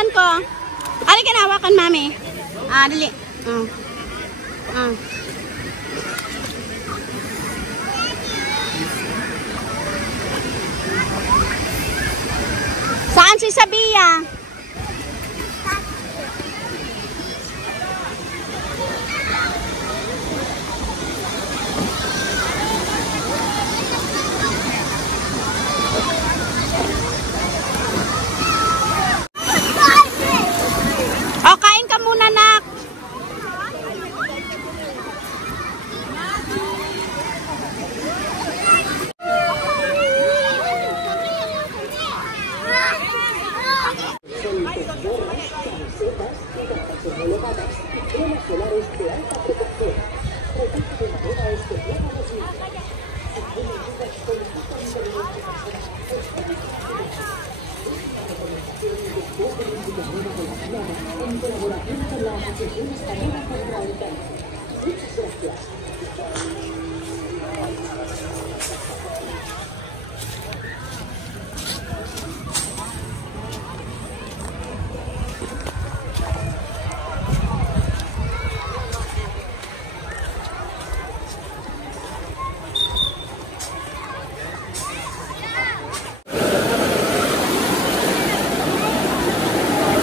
hawakan ko. Halika na, hawakan, mami. Dali. Saan si Sabia? O, kain ka muna, nak.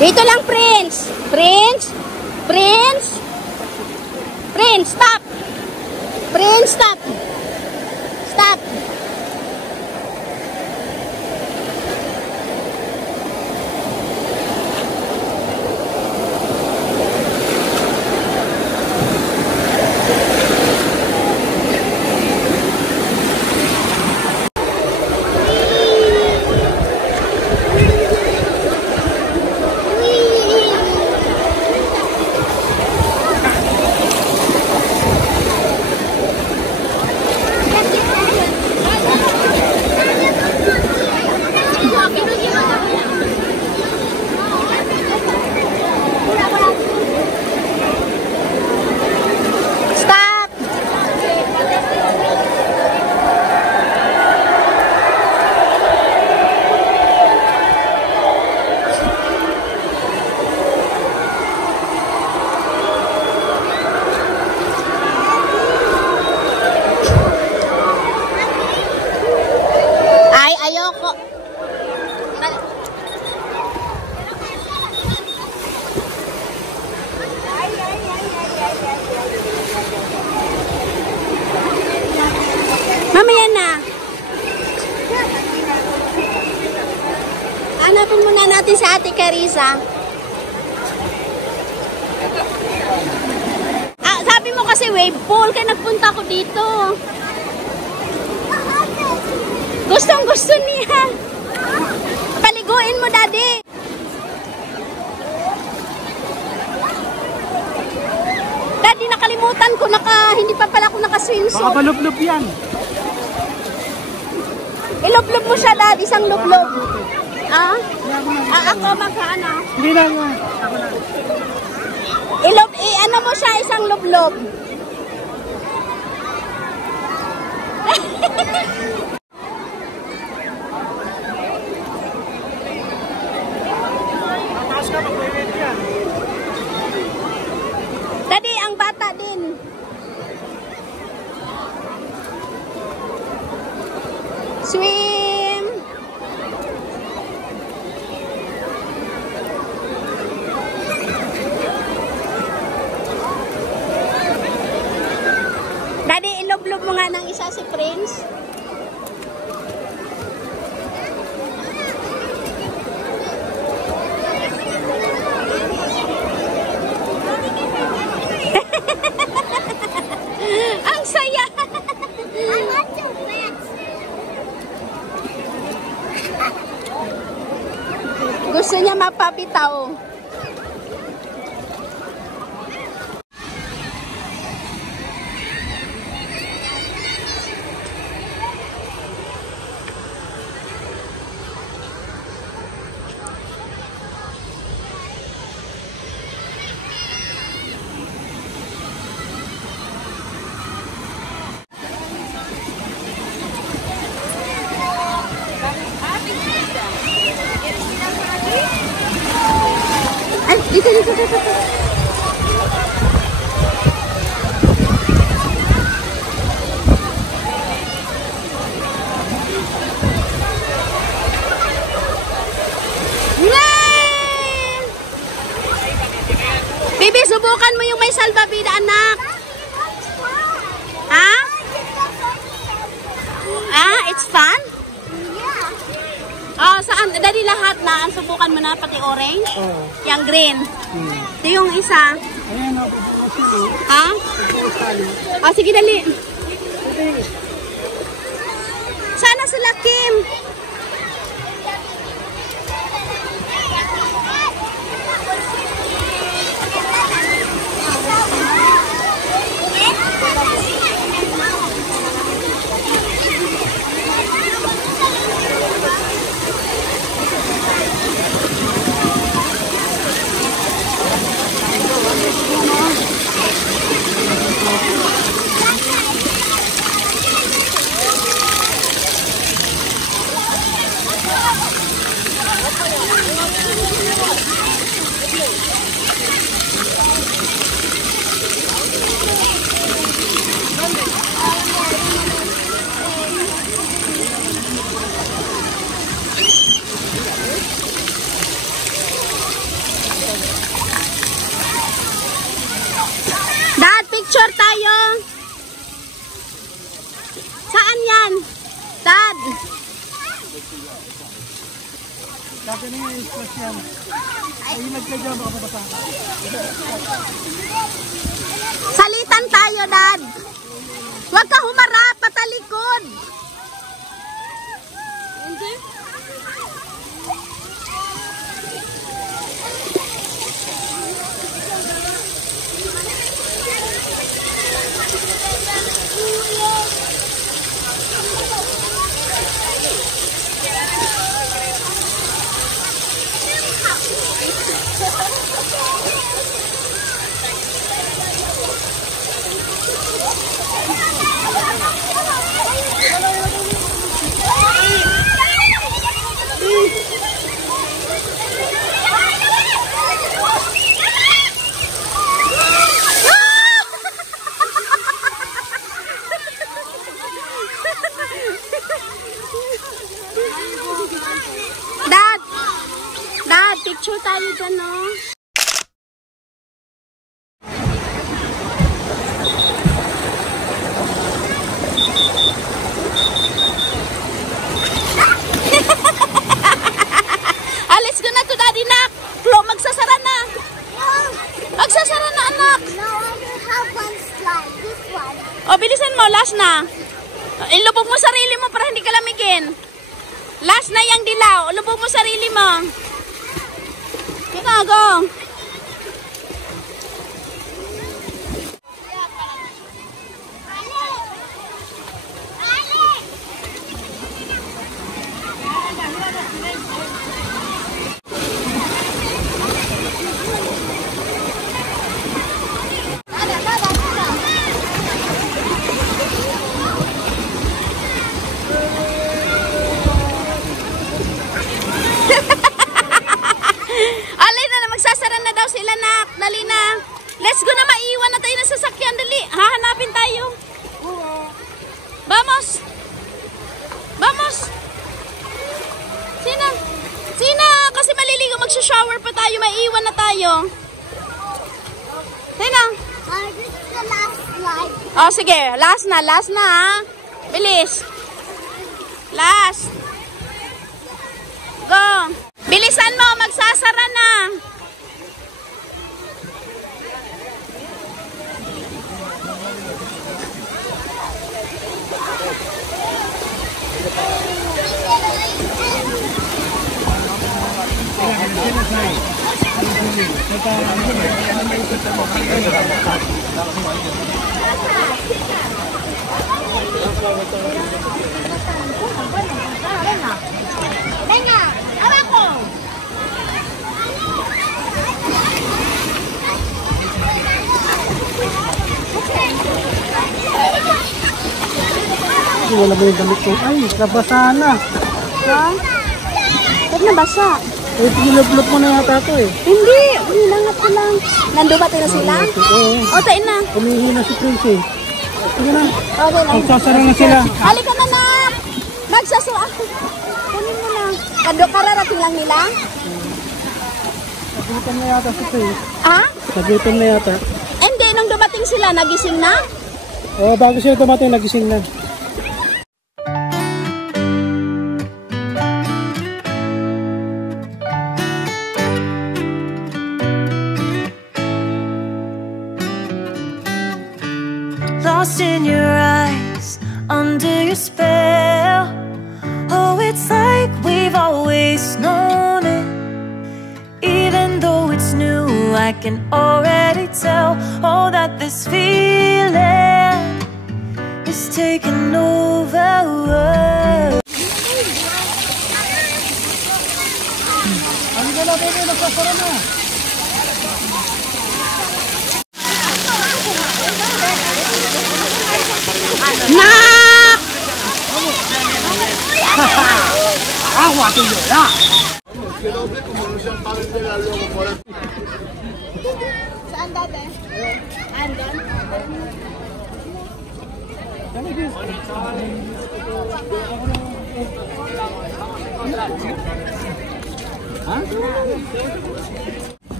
Dito lang, Prince. Prince. Prince. Prince, stop. Prince, stop. Stop. Ayoko. Mamaya na. Hanapin muna natin si Ate Carissa. Sabi mo kasi wave pool, kaya nagpunta ko dito. Gustong gusto niya. Paliguin mo, Daddy. Daddy, nakalimutan ko. Hindi pa pala ako naka-swimsuit. Baka palublob yan. Ilublob mo siya, Daddy. Isang lublob. Ako magkaano? Hindi na nga. Ano mo siya, isang lublob. Daddy, ang bata din. Swim. Daddy, ilublob mo nga ng isa si Prince. Ang saya! I want to wet. Gusto niya mapapitaw. Dito, dito, dito. Bibi, subukan mo yung may salbabida, anak. Ha? Ah, it's fun? Oh, saan? Dali lahat na. Ang subukan mo na, pati orange? Oo. Yung green? Ito yung isa. Ayan o. Ha? Oh, sige, dali. Sana sila, Kim. Dad, picture tayo. Saan yan? Dad. Dati na yung splash yan. Ay, nagkadya baka mabasa. Salitan tayo, Dad. Huwag ka humarap, patalikod. Hindi. Dad, picture tayo dyan, no? Alis ko na to, Daddy, nak. Flo, magsasara na. Magsasara na, anak. No, I will have one slide. This one. O, bilisan mo. Last na. Ilubog mo sarili mo para hindi ka lamigin. Last na yung dilaw. Ilubog mo sarili mo. Kaya go. Dali na. Let's go na, maiwan na tayo ng sasakyan. Dali. Hahanapin tayo. Vamos. Vamos. Sina? Sina? Kasi maliligo. Magsha-shower pa tayo. Maiwan na tayo. Sina? This is the last slide. Oh, sige. Last na. Last na, ha? Bilis. Last. Go. Bilisan mo. Magsasara na. Venga, abajo. Wala ba yung damit ko? Ay, nabasa na. Ha? Ba't nabasa? Pinulot mo na yata ito eh. Hindi, nilangat ko lang. Nandumating na sila? Oo. O, tain na. Humihina si Prince eh. Sige na. Okay lang. Magsasara na sila. Halika na na! Magsasara. Kunin mo na. Kando kararating lang nila? Nagutom na yata si Prince. Ha? Nagutom na yata. Hindi, nung dumating sila, nagising na? Oo, bago sila dumating, nagising na. Lost in your eyes, under your spell. Oh, it's like we've always known it. Even though it's new, I can already tell. Oh, that this feeling is taking over. Ano ka na, bebe? Nagsasara na. Nak! Agua tuyo, ya. Saan dati? Andon?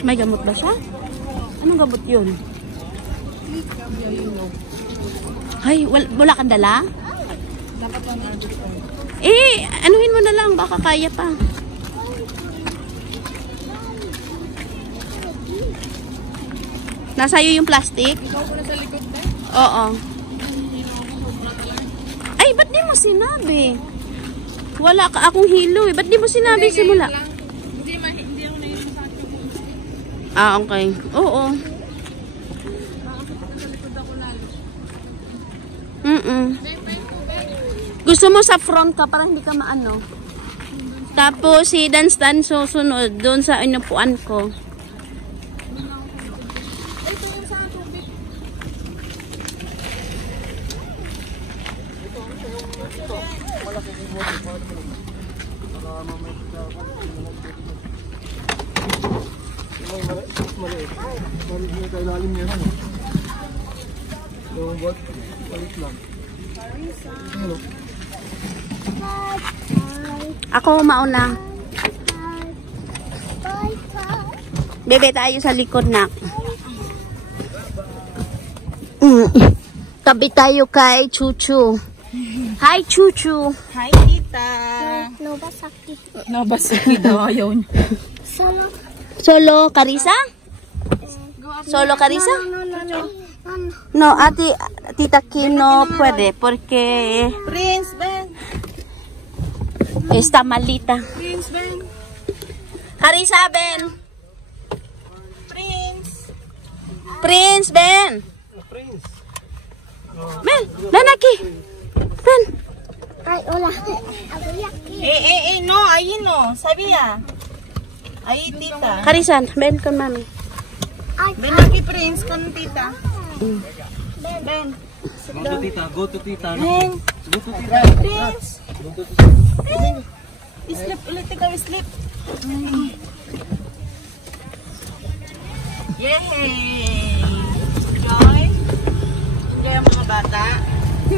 May gamot ba siya? Anong gamot yun? Ay, wala kang dala? Eh, anuhin mo na lang. Baka kaya pa. Nasa iyo yung plastic? Oo. Ay, ba't di mo sinabi? Wala ka akong hilo eh. Ba't di mo sinabi simula? Ah, okay. Oo. Gusto mo sa front ka para hindi ka maano. Tapos si dance susunod doon sa inupuan ko. Ilalim niya yan. Bot, palit lang. Ako mauna. Bebe tayo sa likod na. Tabi tayo kay Chuchu. Hi Chuchu. Hi, tita. Nobasaki. Nabasaki daw ayaw niya. Solo. Solo Carissa? Solo Carissa? No, ati tita Kim no puede porque Prince, Ben. está malita. Prince, Ben. Carissa, Ben. Prince. Prince, Ben. Ben, ven aquí. Ben. Ay, hola. Agoyaki. No, ahí no. Sabía. Ahí, tita. Carissa, ven con mami. Ay, Ven aquí, Prince, con tita. Ven. Go to tita, go to tita. Ven. Go to tita. Prince. Sleep ulit ikaw, sleep. Yay! Enjoy. Enjoy ang mga bata.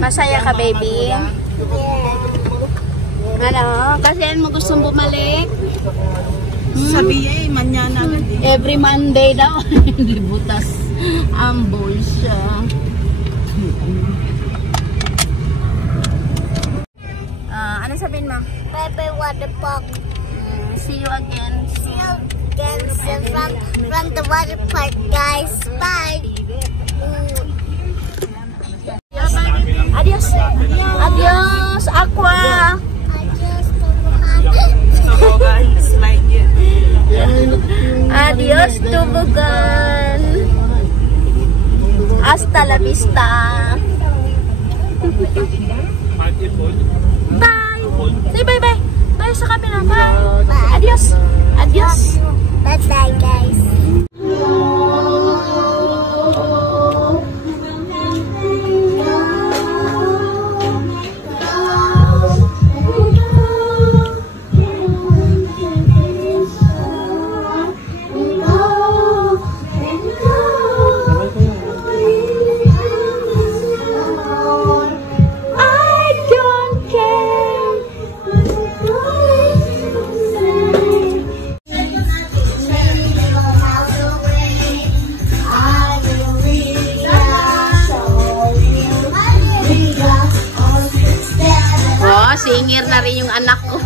Masaya ka, baby? Ano? Kasi mo gustong bumalik? Sabi manyana agad eh. Every Monday daw. Hindi butas ang bulsa. Ano sabihin mo? Pepe water park. See you again. See you again from the water park, guys. Bye. Adios. Adios, Aqua. Adios, So guys, like it. Adios, Tubugan. Hasta la vista. Bye. Say bye-bye. Bye sa camera. Bye. Adios. Adios. Bye-bye, guys. Singer na rin yung anak ko.